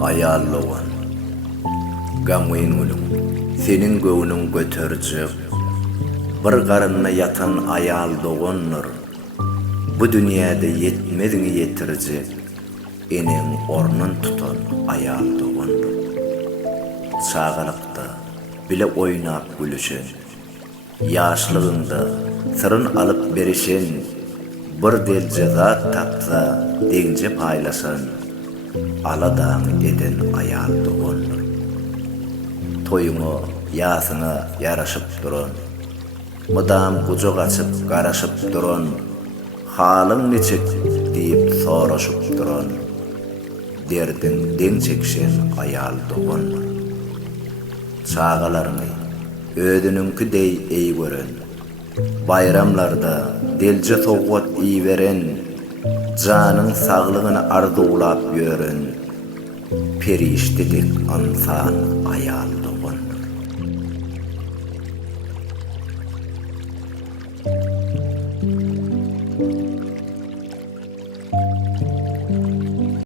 Ayallıwan gaňyň ulum senin göwnüň göterjek bir garynna yatan ayal dogonlar bu dünýäde yetmediňi ýetirjek eneň ornun tutan ayal dogonlar çağalykda bile oýnap gülüşen ýaşlygynda sıryn alyp berişen bir delje zat tapsa deňje paýlaşan aladan eden ayal dogonlar toýuňa ýasyna ýaraşyp duran mudam gujak açyp garaşyp duran halyň neçik diýip soraşyp duran derdin deň çekişen ayal dogonlar çağalaryny ödününkidey eý gören bayramlarda delje sowgat iý beren janyň saglygyny arzulap ýören periştedek ansan ayal dogon.